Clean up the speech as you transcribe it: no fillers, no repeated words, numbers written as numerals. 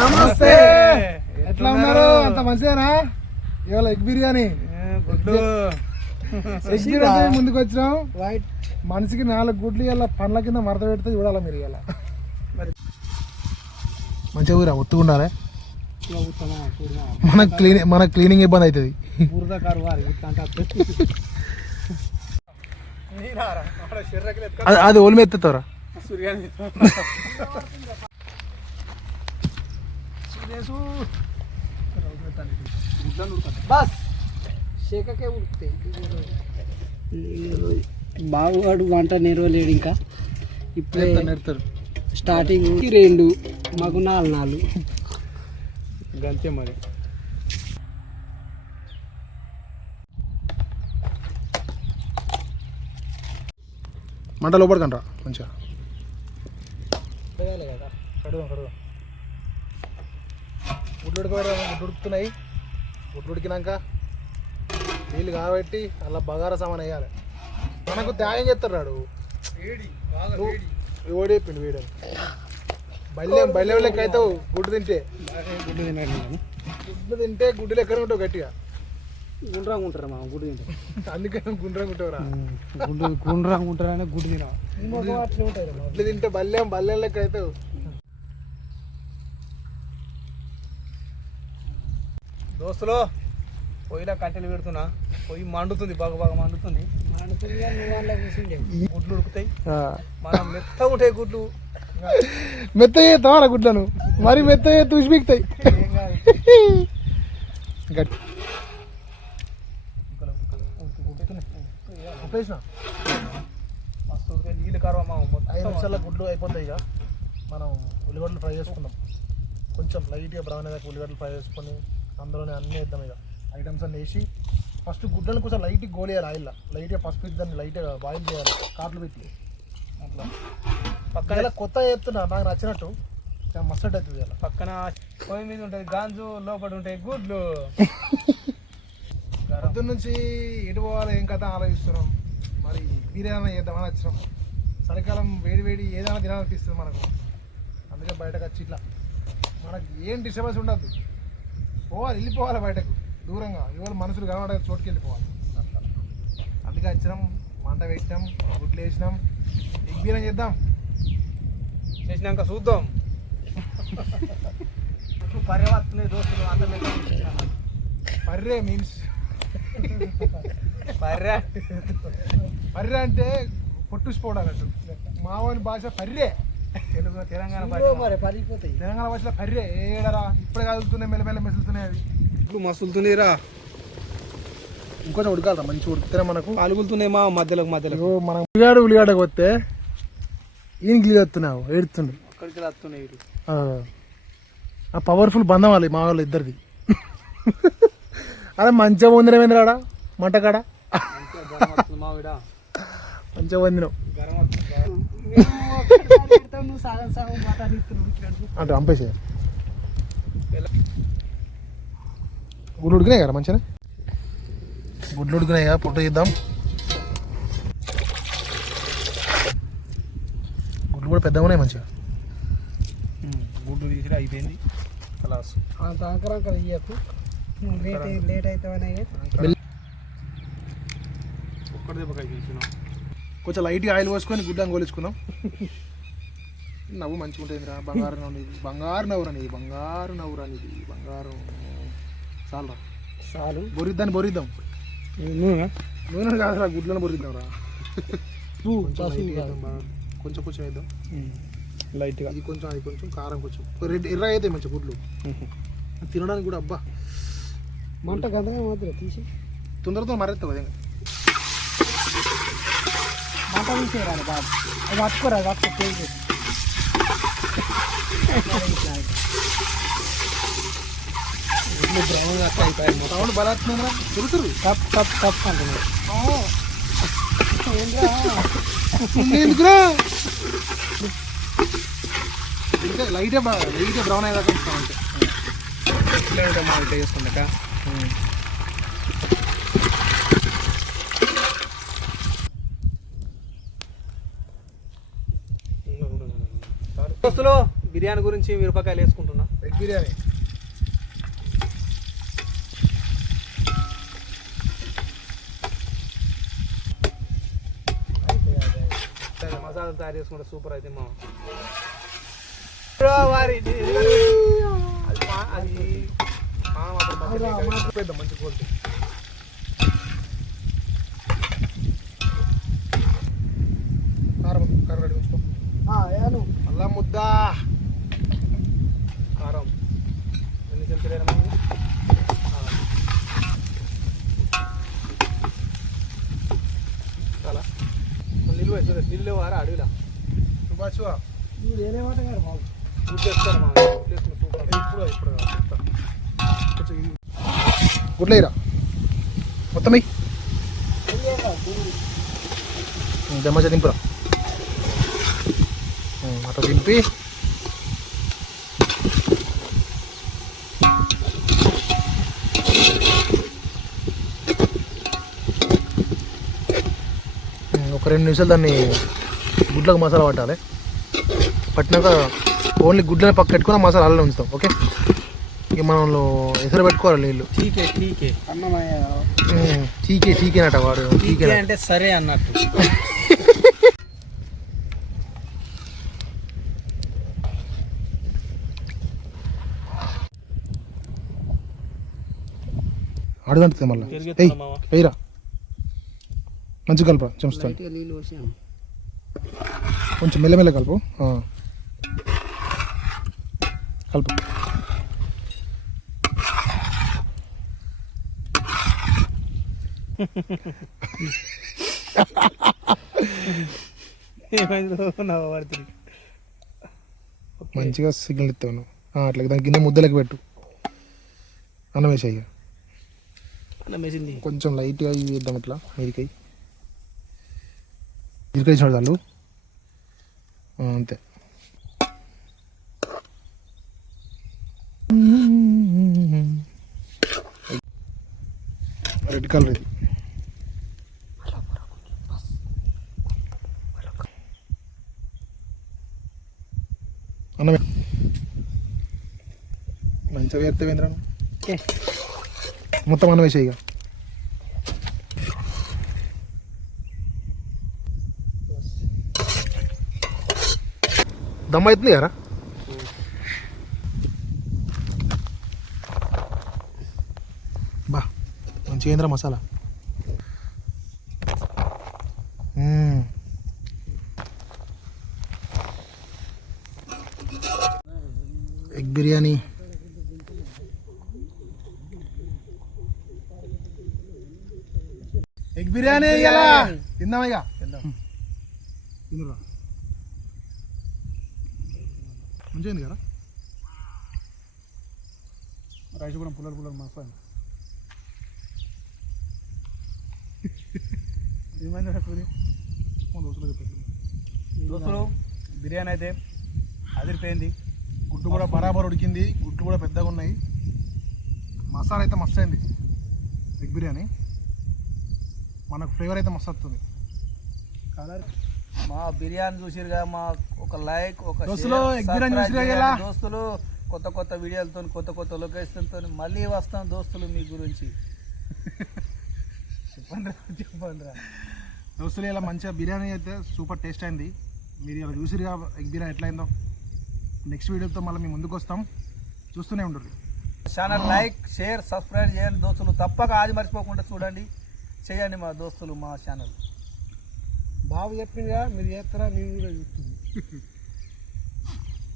నమస్తే. ఎట్లా ఉన్నారు? అంత మంచిదేనా? ఇవాళ ఎగ్ బిర్యానీ ముందుకు వచ్చినాం. మనిషికి 4 గుడ్లు ఇలా పండ్ల కింద మరత పెడితే చూడాలా మీరు. ఇలా మంచిగా ఊరా ఒత్తుగా ఉండాలి. మన క్లీనింగ్ ఇబ్బంది అవుతుంది. అది ఓల్మి ఎత్తుతారా? బాగువాడు వంట నెరవలేడు. ఇంకా ఇప్పుడే స్టార్టింగ్ 2 మాకు 4 గంతే మరి. మంట లోపడికండ్రా మంచిగా కడుగు. గుడ్లు ఉడుకుతున్నాయి. గుడ్లు ఉడికినాక నీళ్ళు కాబట్టి అలా బగారా సామాన్ వేయాలి. మనకు త్యాగం చేస్తాడు రాడు. ఓడి చెప్పిండు వీడు. బల్లెం లెక్క అవుతావు గుడ్డు తింటే. గుడ్డు తింటే గుడ్డు లెక్కనే ఉంటావు గట్టిగా. గుండ్రంగా ఉంటారా మా గుడ్డు తింటే? అందుకని గుండ్రంగా ఉంటావురా. గుండ్రంగా ఉంటారని గుడ్డు తిన గుడ్లు తింటే బల్లెం లెక్క అవుతావు. దోస్తులో పొయ్యిలో కట్టెలు పెడుతున్నా. పొయ్యి మండుతుంది, బాగా మండుతుంది. గుడ్లు ఉడుకుతాయి. మనం మెత్తగా ఉంటాయి గుడ్లు. మెత్తగా తవాలా గుడ్లను మరి మెత్తగా తూసిపికుతాయి. మస్తు నీళ్ళు కరవ 5 నిమిషాల గుడ్లు అయిపోతాయి. ఇక మనం ఉల్లిగడ్డలు ఫ్రై చేసుకుందాం. కొంచెం లైట్గా బ్రౌన్ అయ్యాక ఉల్లిగడ్డలు ఫ్రై చేసుకొని అందులోనే అన్నీ వేద్దాం. ఇక ఐటమ్స్ అన్నీ వేసి ఫస్ట్ గుడ్డలను కొంచెం లైట్గా గోలేయాలి. ఆయిల్లో లైట్గా పసుపు పెట్టి దాన్ని లైట్గా బాయిల్ చేయాలి కాట్లు పెట్టి. అట్లా పక్కన కొత్త చేస్తున్నా నాకు నచ్చినట్టు మస్తు అవుతుంది. అలా పక్కన పొయ్యి మీద ఉంటుంది గాంజు, లోపల ఉంటాయి గుడ్లు. పొద్దున్న నుంచి ఎటు పోవాలి ఏం కథ ఆలోచిస్తున్నాం. మరి బిర్యానీ చేద్దామని వచ్చినాం. చలికాలం వేడి ఏదైనా తినాలనిపిస్తుంది మనకు. అందుకే బయటకు వచ్చి ఇట్లా మనకు ఏం డిస్టర్బెన్స్ ఉండద్దు. వెళ్ళిపోవాలి బయటకు దూరంగా. ఇవాళ మనుషులు కనబడే చోటుకి వెళ్ళిపోవాలి. అందుకే వచ్చినాం. మంట పెట్టినాం, గుడ్లు వేసినాం. ఎగ్ బిర్యానీ చేద్దాం. చేసినాక చూద్దాం. పర్రే వస్తున్నాయి దోస్తులు. అందరూ పర్రే మీన్స్ పర్రే అంటే పొట్టుసిపోవడం అన్నట్టు. మావోని భాష పర్రే. తెలుగు తెలంగాణ భాష పడిపోతాయి. తెలంగాణ భాషలో పర్రే ఏడరా. ఇప్పుడే కదులుతున్నాయి, మెల్లమెల్ల మెసులుతున్నాయి. అవి ఇప్పుడు మసులుతున్నాయిరా. ఇంకొంచెం ఉడకాలరా. మంచిగా ఉడికితేనే మనకు అలుగులుతున్నాయి మా మధ్యలో. మనం ఉల్లిగడ్డకు వస్తే ఈయన గిలి వస్తున్నావు ఏడుతుండు. అక్కడికి వస్తున్నాయి. పవర్ఫుల్ బంధం వాళ్ళు మా వాళ్ళు ఇద్దరిది. అదే మంచిగా వందినమేంద్రాడా మంట కాడ మంచిగా వందినావు అంటే పంపేసే. గుడ్లు ఉడికినాయి కదా మంచిగా. గుడ్లు ఉడికినాయా పొట్టు చేద్దాం. గుడ్లు కూడా పెద్దగా ఉన్నాయి మంచిగా. గుడ్లు తీసి అయిపోయింది. కలాస్ అంకరంకర ఇయ్యకు. లేట్ అవుతావనే ఒక్కటి దెబ్బకాయ తీసుకున్నాం. కొంచెం లైట్గా ఆయిల్ పోసుకొని గుడ్లను గోలించుకున్నాం. నవ్వు మంచిగా ఉంటుంది రా. బంగారు నవ్వురా నీది. బంగారు నవ్వురా నీది. బంగారు చాలు బొరిద్దాన్ని బొరిద్దాం. నూనె కాదురా, గుడ్లను బొరిద్దాం రా. కొంచెం వేద్దాం లైట్గా. ఇది కొంచెం అది కొంచెం కారం కొంచెం ఎర్ర అవుతాయి మంచిగా గుడ్లు తినడానికి కూడా. అబ్బా మంట గంటగా మాత్రం తీసి తొందరతో మరెత్తావు కదా. మంట తీసేరాలి బాబు. అది పట్టుకోరా సౌండ్ బలాత్మరా తిరుగుతురు. కప్ అంటున్నారు. ఎందుకురా ఇంకా లైట్గా బ్రౌన్ అయ్యేదాకా అంటే మా ఇట్లా చేసుకుంటాక. దోస్తులు బిర్యానీ గురించి మిరపకాయలు వేసుకుంటున్నా. ఎగ్ బిర్యానీ. మసాలా తయారు చేసుకుంటే సూపర్ అయితే మా పెద్ద మంచి క్వాలిటీ. కారం కారం రెడీ ఉంచుకో. ఏను అల్లం ముద్ద, కారం ఎన్ని చెంచాలు చాలా నిల్వ నిల్లు వారా అడవిలా బాచువా నువ్వు వేరే మాట గారు బాబు చేస్తారు మా సూపర్. ఇప్పుడు ఇప్పుడు చెప్తా. కొంచెం ఇది గుడ్లేరా మొత్తం దమ్మచ దింపురా. అట్లా దింపి ఒక 2 నిమిషాలు దాన్ని గుడ్లకు మసాలా పట్టాలి. పట్టినాక ఓన్లీ గుడ్లని పక్క పెట్టుకుని మసాలా అల్లం ఉంచుతాం. ఓకే, ఇక మనం ఎసరు పెట్టుకోవాలి నీళ్ళు. ఠీకే ఠీకే అన్నమయ్య చీకే చీకేనట వాడు. ఠీకే అంటే సరే అన్నట్టు. అడుగుతుంది మళ్ళీ. ఎయ్ వెయ్యిరా, మంచిగా కలుపురా చెంచుతాను. నీళ్ళు పోసాను కొంచెం మెల్లమెల్ల కలుపు. కలుపు. మంచిగా సిగ్నల్ ఇస్తావు నువ్వు. అట్లా దాని గిన్నె ముద్దలకి పెట్టు. అన్నం వేసేయ్య. అన్నం వేసింది కొంచెం లైట్గా ఇవి వేద్దాం. ఇట్లా మీరికై ఇరికేసినాడు వాళ్ళు. అంతే. రెడ్ కలర్ ఇది. అన్నమే మంచిగా వేస్తే వేంద్ర మొత్తం అన్నం వేసేయి. దమ్ అవుతుంది కదా. బా మంచిగా ఏంద్రా మసాలా. ఎగ్ బిర్యానీ. ఎగ్ బిర్యానీ ఇలా తిందామయ్యా. తినురా, మంచిగా ఉంది కదా. రైస్ కూడా పుల్లలు పుల్లలు మసాలా. ఏమైంది దోస్తులు, బిర్యానీ అయితే అదిరిపోయింది. గుడ్డు కూడా బరాబర్ ఉడికింది. గుడ్లు కూడా పెద్దగా ఉన్నాయి. మసాలా అయితే మస్తు అయింది. ఎగ్ బిర్యానీ మనకు ఫ్లేవర్ అయితే మస్తు వస్తుంది. కలర్ మా బిర్యానీ చూసిరుగా. మా ఒక లైక్, ఒక దోస్తులు ఎగ్ బిర్యానీ చూసిరా. దోస్తులు కొత్త కొత్త వీడియోలతో, కొత్త కొత్త లొకేషన్తో మళ్ళీ వస్తాం దోస్తులు. మీ గురించి చెప్పండి రా దోస్తులు. ఇలా మంచిగా బిర్యానీ అయితే సూపర్ టేస్ట్ అయింది. మీరు ఇలా చూసిరుగా ఎగ్ బిర్యానీ ఎట్లయిందో. నెక్స్ట్ వీడియోతో మళ్ళీ మీ ముందుకు వస్తాం. చూస్తూనే ఉండరు. ఛానల్ లైక్, షేర్, సబ్స్క్రైబ్ చేయండి దోస్తులు. తప్పక ఆది మర్చిపోకుండా చూడండి, చేయండి మా దోస్తులు మా ఛానల్. బాబు చెప్పిందిగా మీరు చేస్తారా నేను కూడా చూస్తుంది.